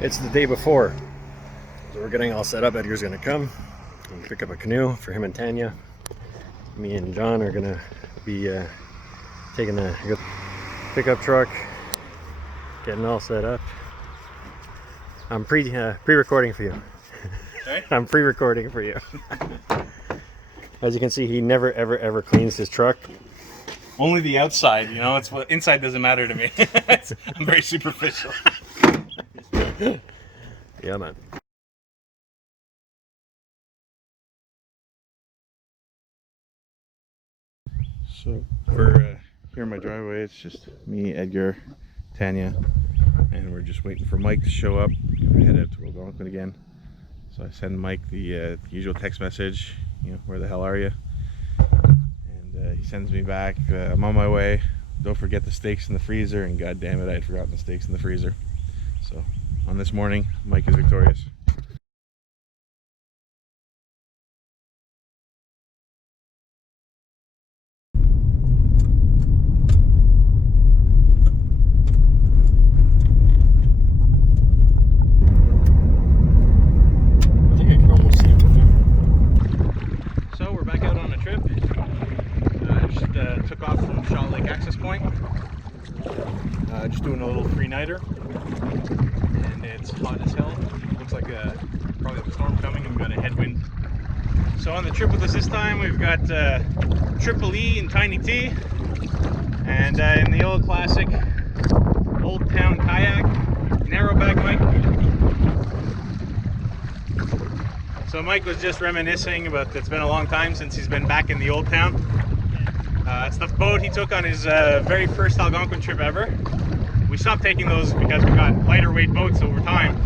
It's the day before, so we're getting all set up. Edgar's gonna come and pick up a canoe for him and Tanya. Me and John are gonna be taking the pickup truck, getting all set up. I'm pre-recording for you. Okay. I'm pre-recording for you. As you can see, he never ever cleans his truck. Only the outside, you know. It's what inside doesn't matter to me. I'm very superficial. Yeah, man. So we're here in my driveway. It's just me, Edgar, Tanya, and we're just waiting for Mike to show up. We head out to Algonquin again. So I send Mike the usual text message, you know, where the hell are you? And he sends me back, I'm on my way. Don't forget the steaks in the freezer. And god damn it, I had forgotten the steaks in the freezer. So on this morning, Mike is victorious. So we're back out on a trip. Just took off from Shaw Lake Access Point. Just doing a little three-nighter, and it's hot as hell. Looks like probably a storm coming, and we've got a headwind. So on the trip with us this time, we've got Triple E and Tiny T, and in the old classic Old Town kayak, narrowback Mike. So Mike was just reminiscing about it's been a long time since he's been back in the Old Town. It's the boat he took on his very first Algonquin trip ever. We stopped taking those because we got lighter weight boats over time.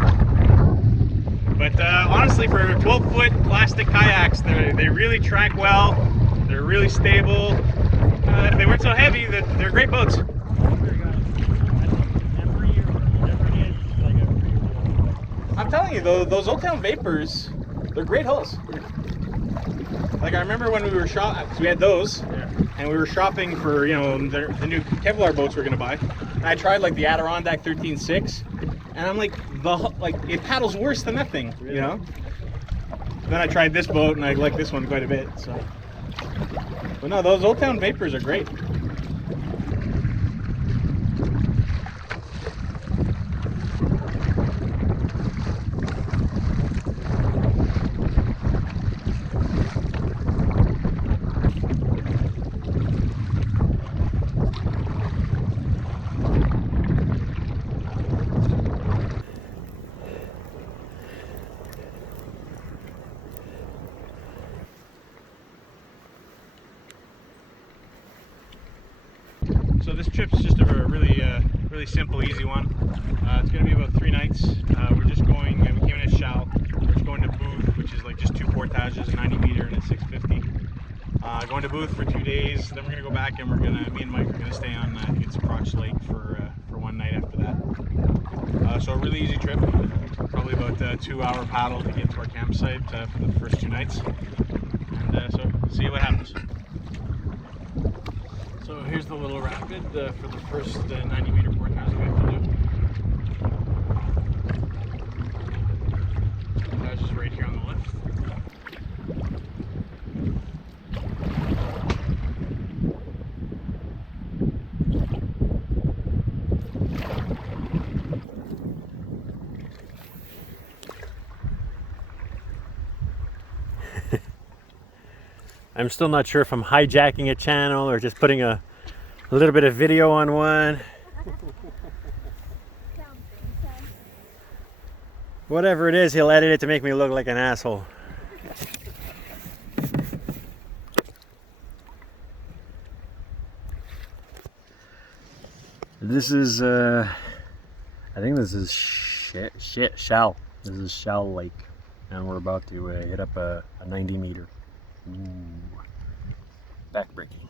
But honestly, for 12-foot plastic kayaks, they really track well. They're really stable. If they weren't so heavy, they're great boats. I'm telling you, those Old Town Vapors, they're great hulls. Like I remember when we were shopping, we had those, and we were shopping for, you know, the new Kevlar boats we were gonna buy. And I tried like the Adirondack 13.6, and I'm like, it paddles worse than that thing, you know. Then I tried this boat, and I like this one quite a bit. So, but no, those Old Town Vapors are great. So this trip's just a really simple, easy one. It's going to be about 3 nights. We're just going, we came in a Shell. We're just going to Booth, which is like just 2 portages, a 90 meter and a 650. Going to Booth for 2 days. Then we're going to go back and me and Mike are going to stay on, I think it's Crotch Lake for 1 night after that. So a really easy trip. Probably about a 2-hour paddle to get to our campsite for the first 2 nights. And so see what happens. So here's the little rapid for the first 90 meter portage we have to do. That's just right here on the left. I'm still not sure if I'm hijacking a channel or just putting a little bit of video on one. Whatever it is, he'll edit it to make me look like an asshole. This is, I think this is Shell. This is Shell Lake. And we're about to hit up a 90 meter. Ooh, backbreaking.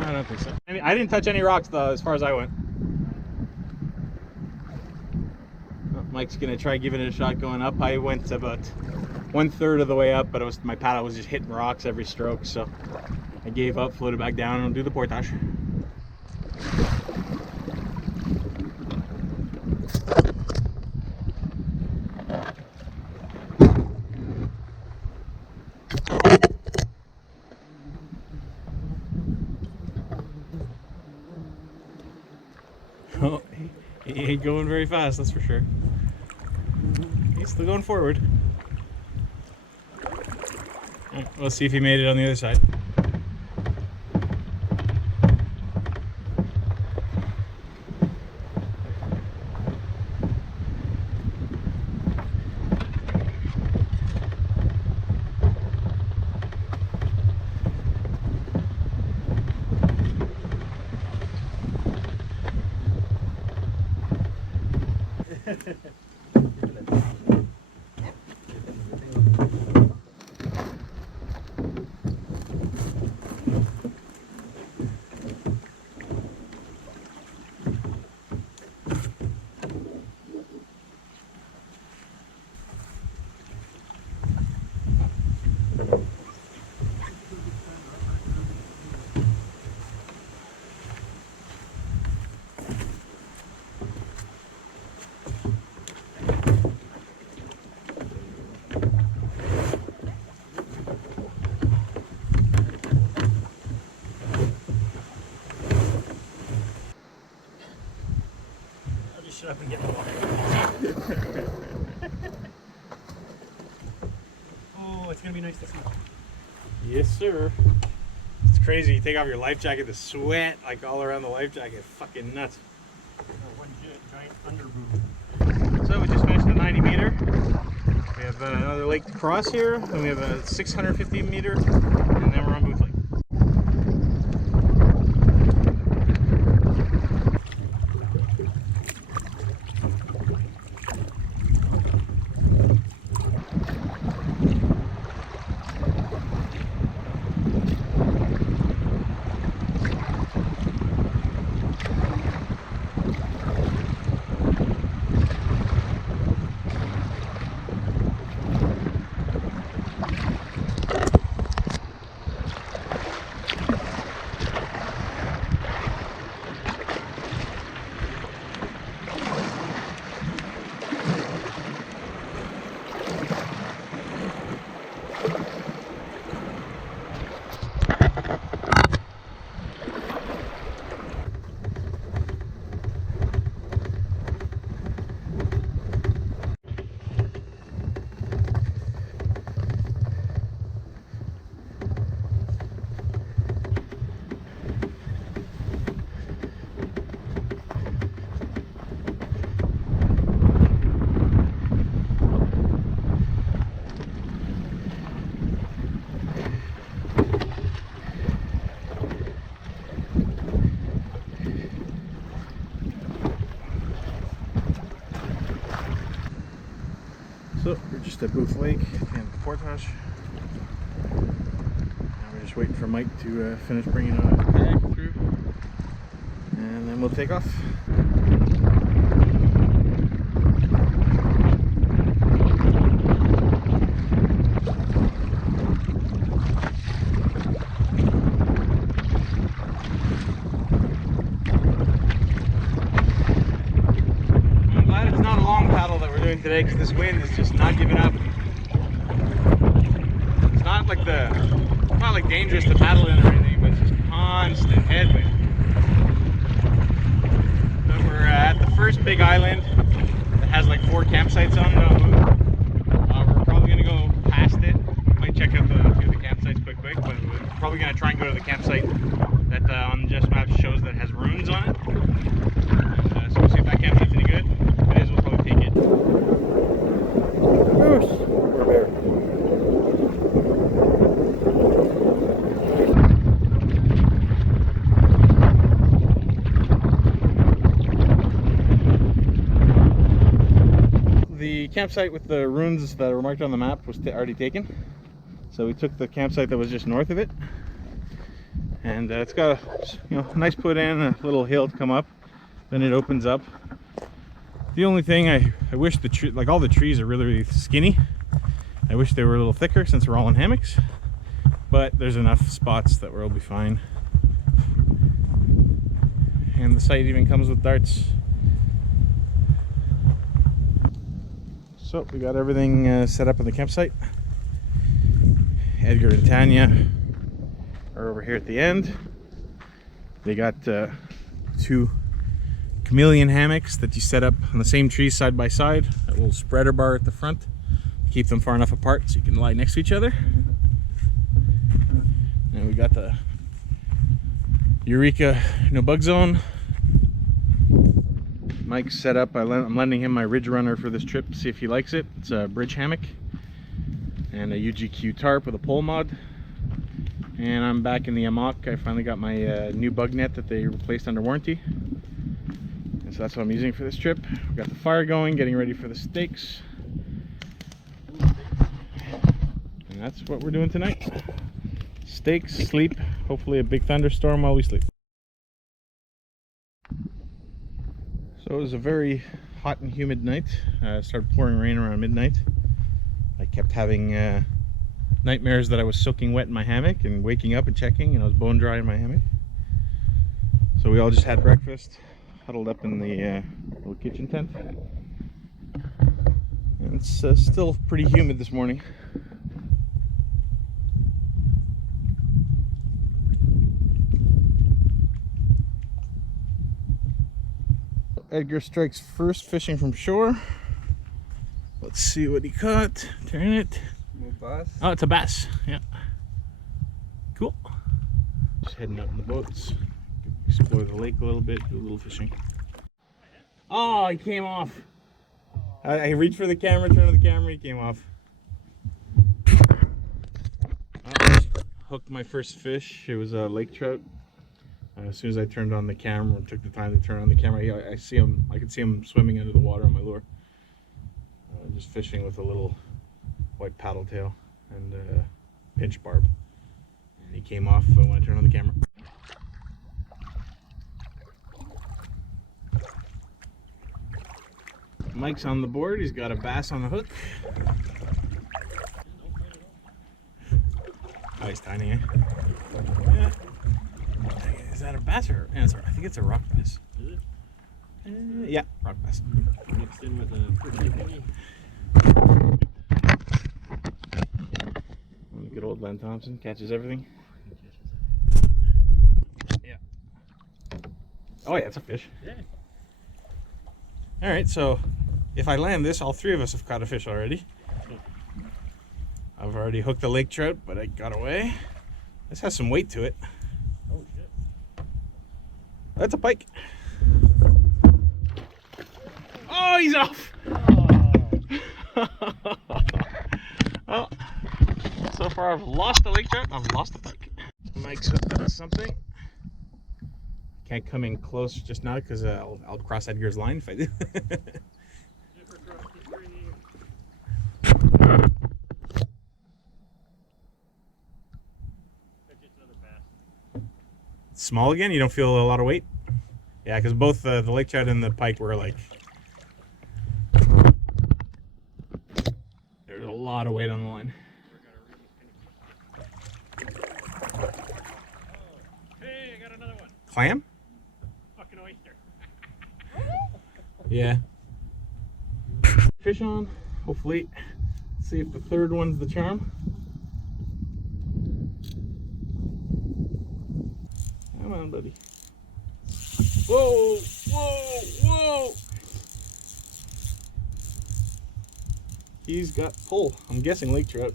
I don't think so. I didn't touch any rocks though, as far as I went. Mike's gonna try giving it a shot going up. I went about 1/3 of the way up, but my paddle was just hitting rocks every stroke, so I gave up, floated back down, and I'll do the portage. Oh, he ain't going very fast, that's for sure. He's still going forward. We'll see if he made it on the other side. Shut up and get in the water. Oh, it's gonna be nice to smell. Yes, sir. It's crazy. You take off your life jacket, the sweat like all around the life jacket. Fucking nuts. One giant underboob. So we just finished the 90 meter. We have another lake to cross here, and we have a 650 meter, and then we're on Booth Lake. So we're just at Booth Lake and the portage. Now we're just waiting for Mike to finish bringing a kayak through, and then we'll take off. Today, because this wind is just not giving up. It's not like dangerous to paddle in or anything, but it's just constant headwind. But we're at the first big island that has like 4 campsites on it. We're probably gonna go past it. Might check out a few of the campsites quick, but we're probably gonna try and go to the campsite that on the Just Map shows that has ruins on it. And, so we'll see if that campsite's any good. If it is, we'll probably take it. Poor bear. The campsite with the ruins that were marked on the map was already taken, so we took the campsite that was just north of it, and it's got a nice put in, a little hill to come up, then it opens up. The only thing I wish the tree, like all the trees are really, really skinny. I wish they were a little thicker since we're all in hammocks. But there's enough spots that we'll be fine. And the site even comes with darts. So we got everything set up in the campsite. Edgar and Tanya are over here at the end. They got 2 chameleon hammocks that you set up on the same trees side by side. A little spreader bar at the front. Keep them far enough apart so you can lie next to each other. And we got the Eureka no bug zone. Mike's set up. I'm lending him my Ridge Runner for this trip to see if he likes it. It's a bridge hammock and a UGQ tarp with a pole mod. And I'm back in the amok. I finally got my new bug net that they replaced under warranty. And so that's what I'm using for this trip. We got the fire going, getting ready for the steaks. And that's what we're doing tonight. Steaks, sleep, hopefully a big thunderstorm while we sleep. So it was a very hot and humid night. It started pouring rain around midnight. I kept having nightmares that I was soaking wet in my hammock and waking up and checking, and I was bone dry in my hammock. So we all just had breakfast, huddled up in the little kitchen tent. And it's still pretty humid this morning. Edgar strikes first, fishing from shore. Let's see what he caught. Turn it. Bass. Oh, it's a bass. Yeah. Cool. Just heading out in the boats. Explore the lake a little bit, do a little fishing. Oh, he came off. I reached for the camera, turned on the camera, he came off. Hooked my first fish. It was a lake trout. As soon as I turned on the camera, took the time to turn on the camera, I could see him swimming under the water on my lure. Just fishing with a little white paddle tail and pinch barb. And he came off when I turned on the camera. Mike's on the board, he's got a bass on the hook. Oh, he's tiny, eh? Yeah. Is that a bass or? Yeah, I think it's a rock bass. Is it? Yeah, rock bass. Mixed in with a pretty thingy. Good old Len Thompson catches everything. Yeah. Oh yeah, it's a fish. Yeah. All right, so if I land this, all 3 of us have caught a fish already. I've already hooked the lake trout, but I got away. This has some weight to it. Oh shit. That's a pike. Oh, he's off. Well, so far I've lost the lake trout, I've lost the pike. Mike's hooked on something. Can't come in close just now because I'll cross Edgar's line if I do. Small again? You don't feel a lot of weight? Yeah, because both the lake trout and the pike were like... There's a lot of weight on the line. Hey, I got another one. Clam? Fucking oyster. Yeah. Fish on, hopefully. See if the 3rd one's the charm. Come on, buddy. Whoa, whoa, whoa! He's got pull. I'm guessing lake trout.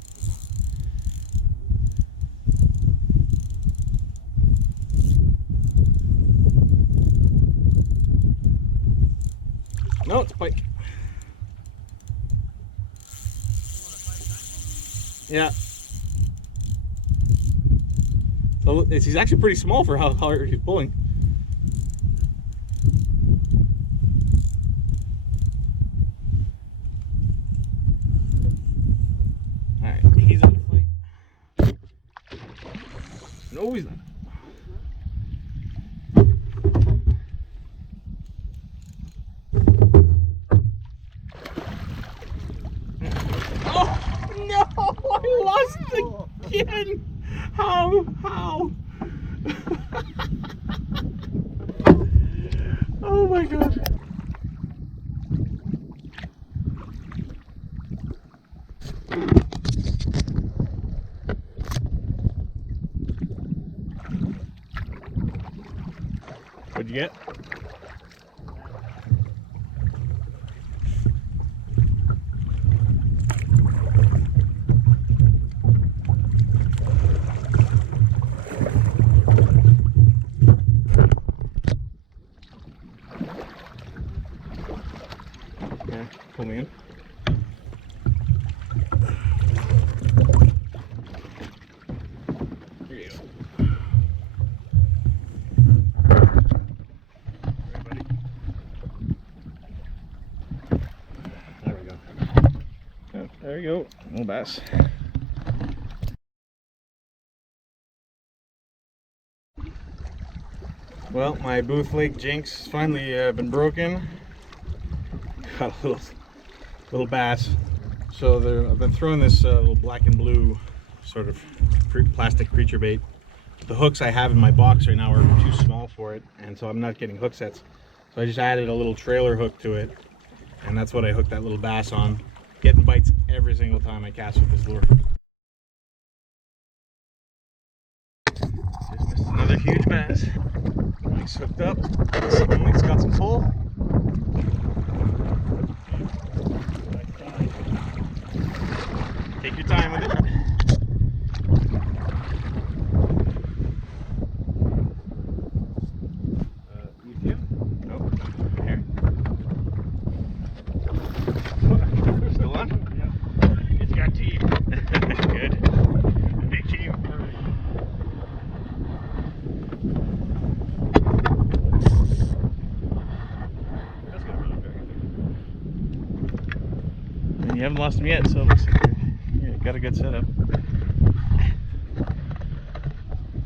No, it's a pike. Yeah. So he's actually pretty small for how hard he's pulling. Alright, he's on the fight. No, he's not. again! How? Oh my god. What'd you get? Yeah, pull me in. Here you go. There we go. Oh, there you go. Little bass. Well, my Booth Lake jinx has finally been broken. Got a little bass. So I've been throwing this little black and blue sort of plastic creature bait. The hooks I have in my box right now are too small for it, and so I'm not getting hook sets. So I just added a little trailer hook to it, and that's what I hooked that little bass on. Getting bites every single time I cast with this lure. Just missed another huge bass. Mike's hooked up. Mike's got some pull. Take your time with it. You too? Nope. Here. Still on? Yeah. It's got teeth. Good. Big team. That's gonna be very good. And you haven't lost them yet, so it looks like you got a good setup.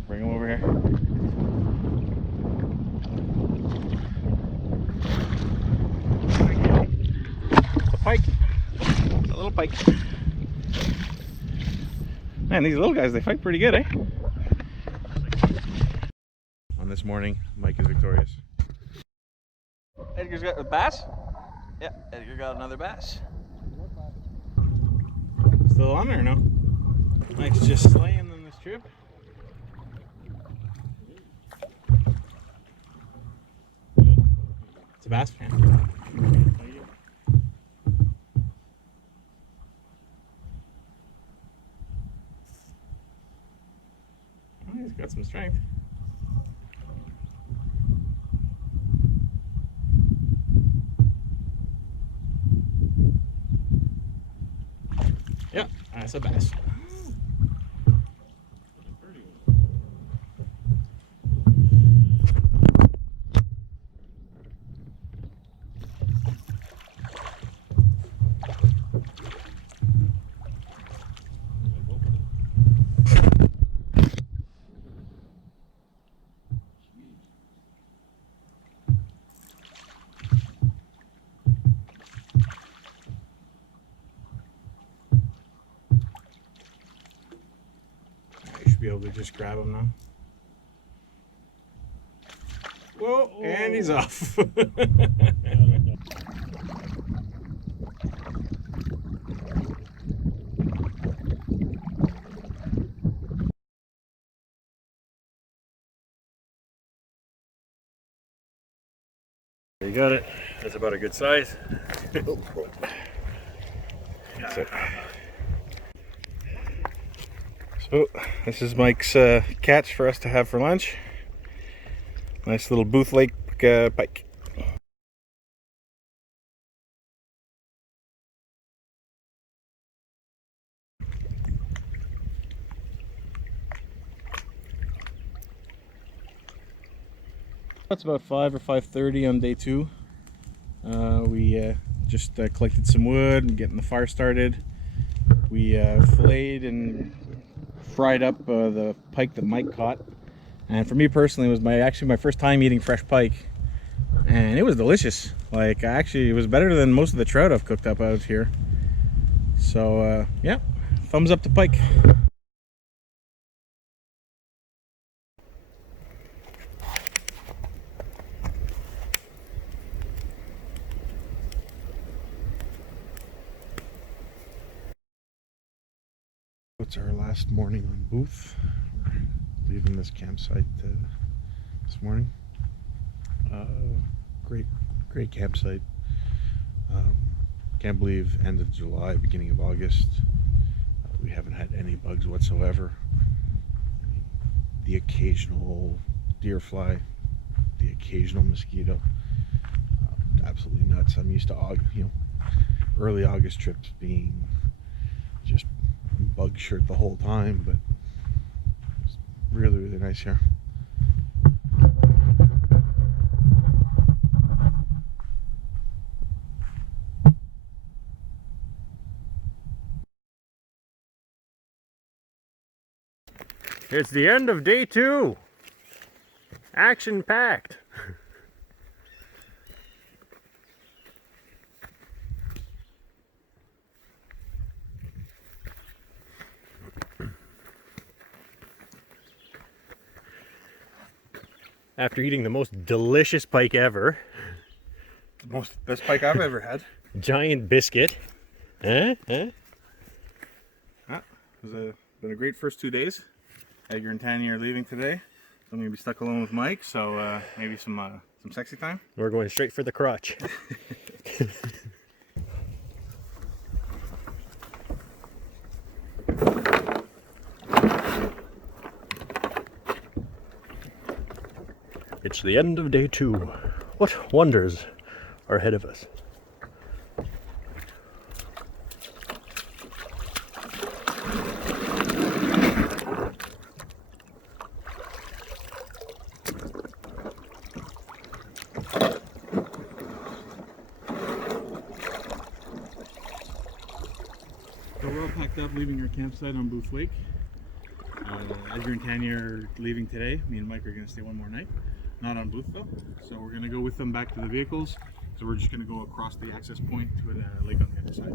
Bring them over here. A pike. A little pike. Man, these little guys, they fight pretty good, eh? On this morning, Mike is victorious. Edgar's got a bass? Yeah, Edgar got another bass. Still on there or no? Mike's just slaying on this trip. It's a bass fan. Oh, he's got some strength. Yeah, that's a bass. Be able to just grab him now. Whoa, and he's off. You got it. That's about a good size. That's it. So this is Mike's catch for us to have for lunch. Nice little Booth Lake pike. It's about 5 or 5:30 on day 2. We just collected some wood and getting the fire started. We filleted and fried up the pike that Mike caught, and for me personally, it was actually my first time eating fresh pike, and it was delicious. Like, actually, it was better than most of the trout I've cooked up out here. So yeah, thumbs up to pike. it's our last morning on Booth. We're leaving this campsite this morning. Great campsite. Can't believe end of July, beginning of August, we haven't had any bugs whatsoever. The occasional deer fly, the occasional mosquito. Absolutely nuts. I'm used to early August trips being just bug shirt the whole time, but it's really nice here. It's the end of day 2. Action packed. After eating the most delicious pike ever. Best pike I've ever had. Giant biscuit. It's been a great first 2 days. Edgar and Tanya are leaving today. I'm gonna be stuck alone with Mike, so maybe some sexy time. We're going straight for the crotch. It's the end of day 2. What wonders are ahead of us? So we're all packed up, leaving our campsite on Booth Lake. Edgar and Tanya are leaving today. Me and Mike are going to stay one more night. Not on Booth though. So we're going to go with them back to the vehicles. So we're just going to go across the access point to a lake on the other side.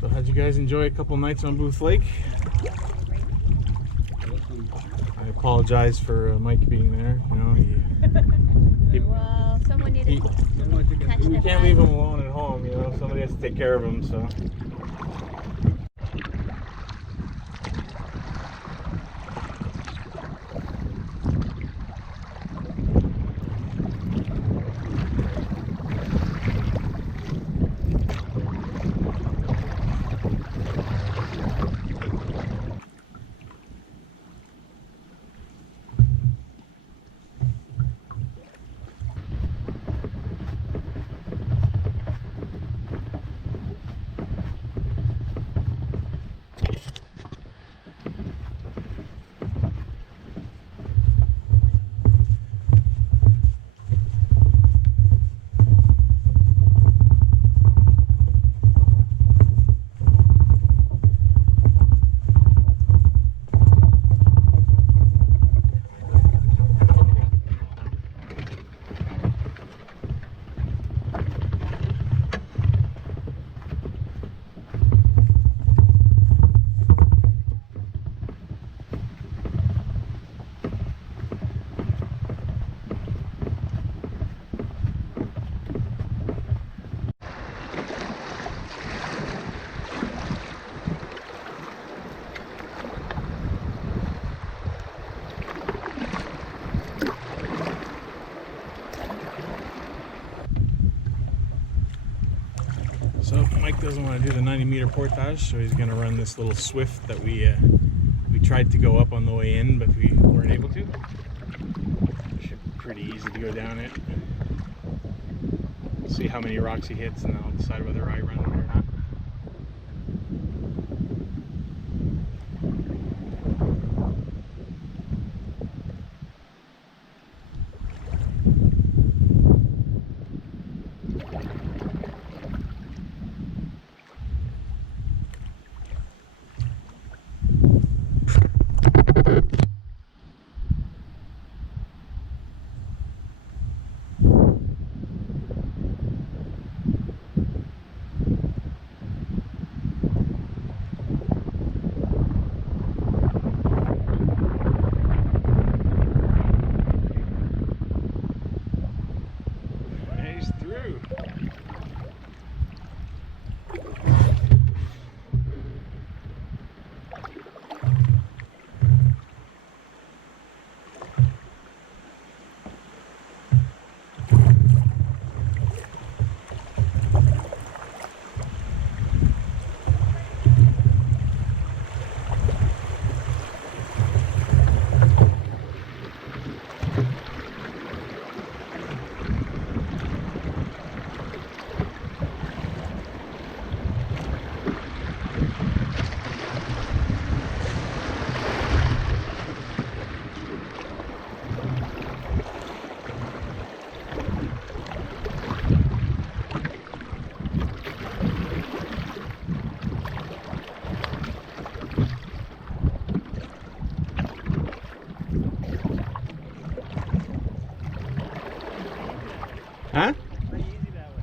So how'd you guys enjoy a couple nights on Booth Lake? I apologize for Mike being there. You know, well, someone needed to catch we them. can't leave him alone at home. You know, somebody has to take care of him. So. So Mike doesn't want to do the 90-meter portage, so he's going to run this little swift that we tried to go up on the way in, but we weren't able to. Should be pretty easy to go down it. See how many rocks he hits, and then I'll decide whether I run it or not.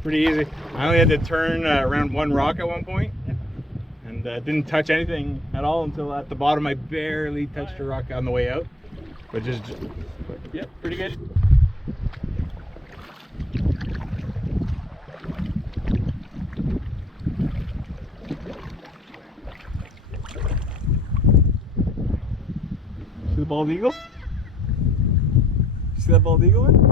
Pretty easy. I only had to turn around one rock at one point, and didn't touch anything at all until at the bottom. I barely touched a rock on the way out, but yeah, pretty good. See the bald eagle? See that bald eagle in?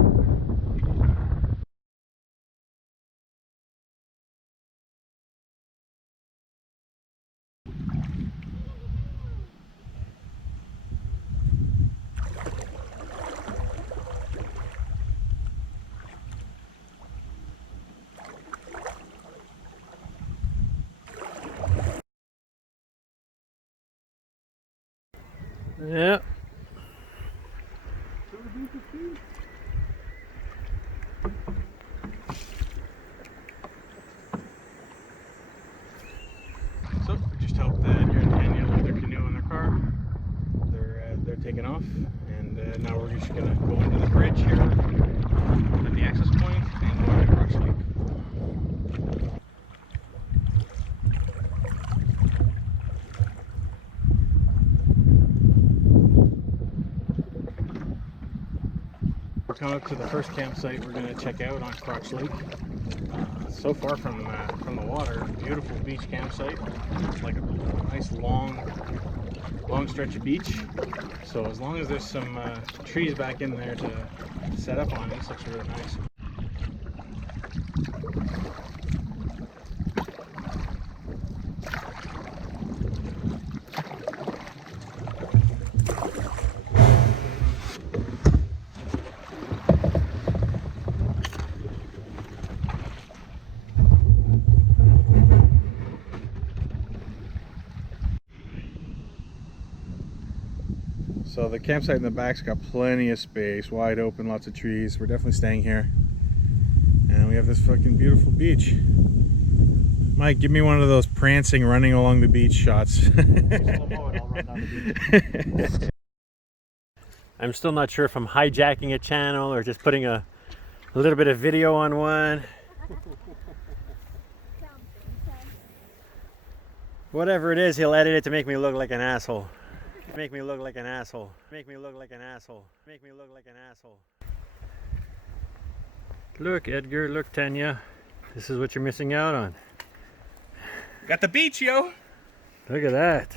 Yeah. So just helped Edgar and Tanya with their canoe in their car. They're taking off, and now we're just gonna go into the bridge here at the access point and go to Crotch Lake. We're coming up to the first campsite we're going to check out on Crotch Lake. So far from the water, beautiful beach campsite. It's like a nice long stretch of beach. So as long as there's some trees back in there to set up on, this looks really nice. So the campsite in the back's got plenty of space, wide open, lots of trees. We're definitely staying here. And we have this fucking beautiful beach. Mike, give me one of those prancing, running along the beach shots. I'm still not sure if I'm hijacking a channel or just putting a little bit of video on one. Whatever it is, he'll edit it to make me look like an asshole. Make me look like an asshole. Make me look like an asshole. Make me look like an asshole. Look, Edgar, look, Tanya. This is what you're missing out on. Got the beach, yo! Look at that.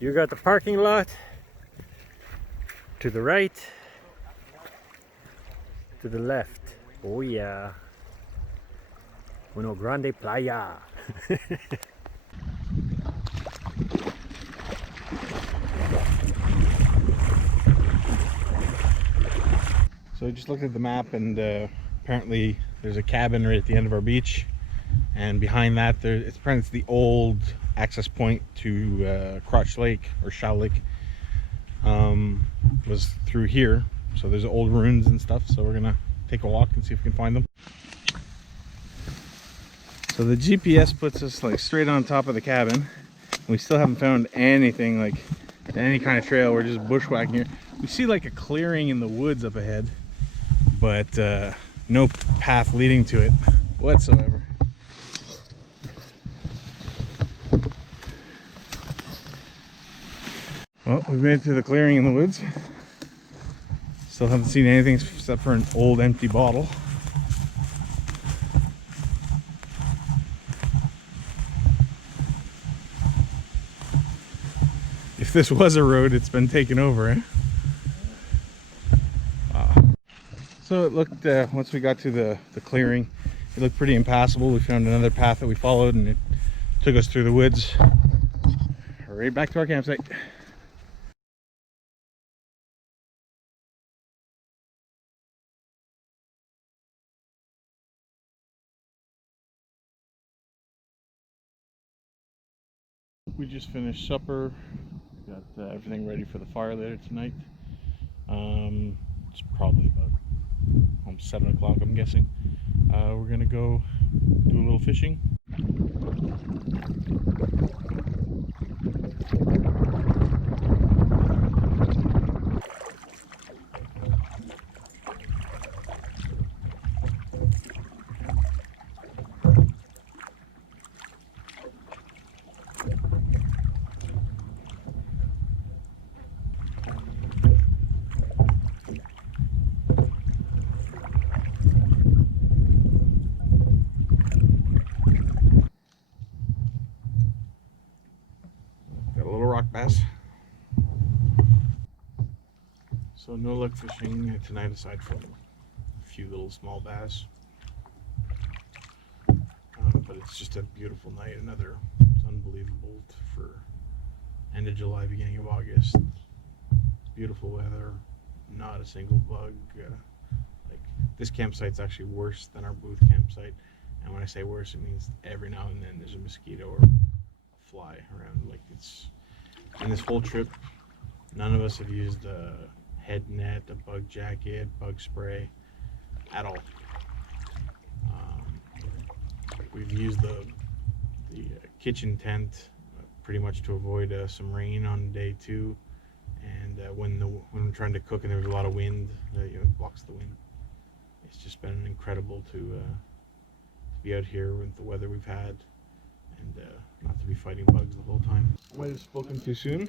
You got the parking lot to the right, to the left. Oh yeah. Uno grande playa. So I just looked at the map, and apparently there's a cabin right at the end of our beach, and behind that it's the old access point to Crotch Lake, or Shell Lake, was through here. So there's old ruins and stuff, so we're gonna take a walk and see if we can find them. So the GPS puts us like straight on top of the cabin. We still haven't found anything, like any kind of trail. We're just bushwhacking here. We see like a clearing in the woods up ahead, but no path leading to it whatsoever. Well, we've made it to the clearing in the woods. Still haven't seen anything except for an old empty bottle. If this was a road, it's been taken over, eh? Wow. So it looked, once we got to the clearing, it looked pretty impassable. We found another path that we followed, and it took us through the woods right back to our campsite. We just finished supper. Got everything ready for the fire later tonight. It's probably about almost 7 o'clock, I'm guessing. We're gonna go do a little fishing. bass. So no luck fishing tonight aside from a few little small bass. But it's just a beautiful night. It's unbelievable for end of July, beginning of August. Beautiful weather, not a single bug. Like this campsite's actually worse than our booth campsite. And when I say worse, it means every now and then there's a mosquito or a fly around. Like it's, in this whole trip, none of us have used a head net, a bug jacket, bug spray at all. We've used the kitchen tent pretty much to avoid some rain on day 2, and when we're trying to cook and there's a lot of wind, it blocks the wind. It's just been incredible to be out here with the weather we've had, and not to be fighting bugs the whole time. Might have spoken too soon.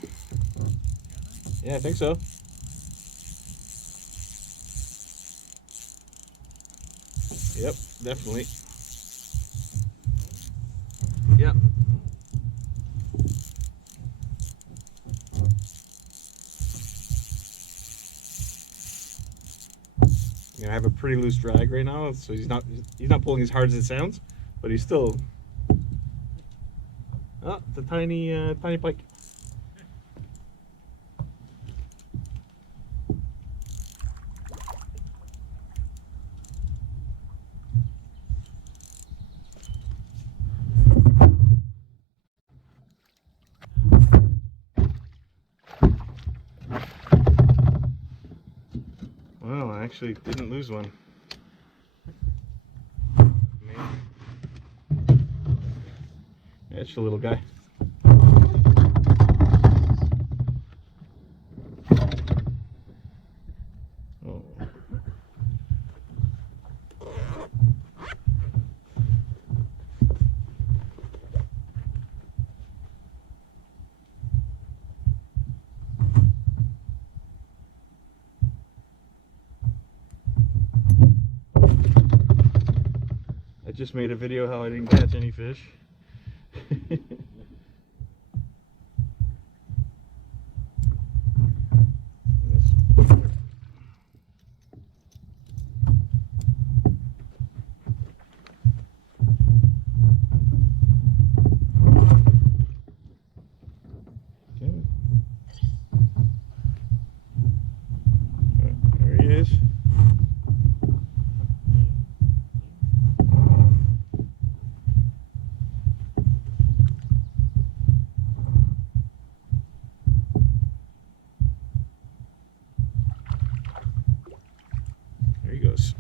Yeah, I think so. Yep, definitely. Yep. I have a pretty loose drag right now, so he's not pulling as hard as it sounds, but he's still. Oh, it's a tiny pike. Well, I actually didn't lose one. Yeah, it's a little guy. Oh. I just made a video how I didn't catch any fish. There he is. There he goes.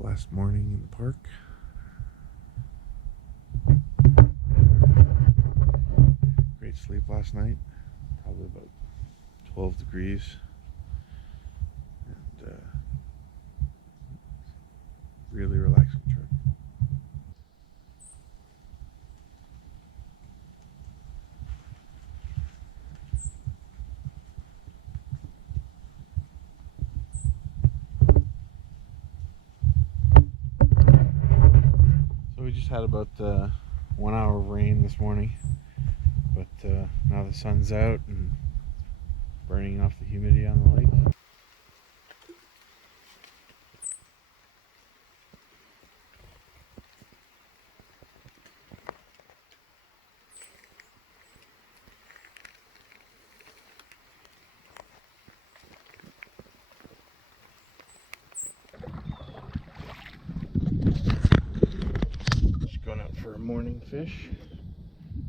Last morning in the park. Great sleep last night, probably about 12 degrees, and really relaxing trip. We just had about 1 hour of rain this morning, but now the sun's out and burning off the humidity on the lake. Going out for a morning fish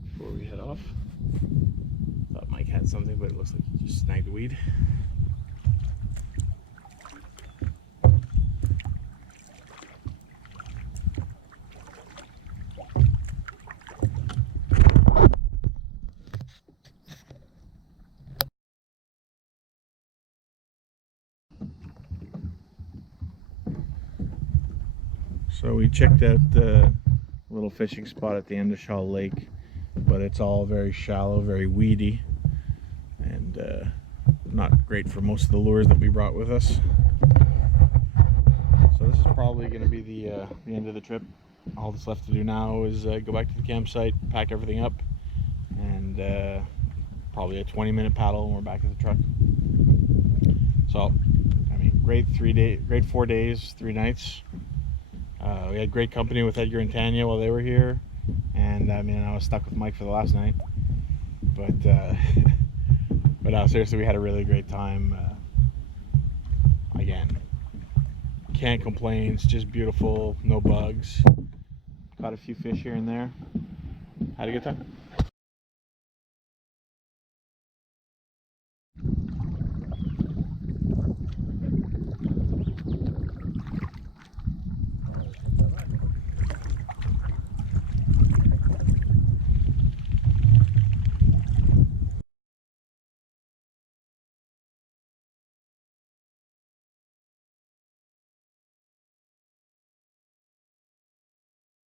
before we head off. Thought my Mike had something, but it looks like he just snagged a weed. So we checked out the little fishing spot at the end of Shaw Lake, but it's all very shallow, very weedy, and not great for most of the lures that we brought with us. So this is probably going to be the end of the trip. All that's left to do now is go back to the campsite, pack everything up, and probably a 20-minute paddle and we're back at the truck. So, I mean, great 4 days, 3 nights. We had great company with Edgar and Tanya while they were here, and I mean, I was stuck with Mike for the last night, but seriously, we had a really great time. Again, can't complain. It's just beautiful, no bugs. Caught a few fish here and there. Had a good time.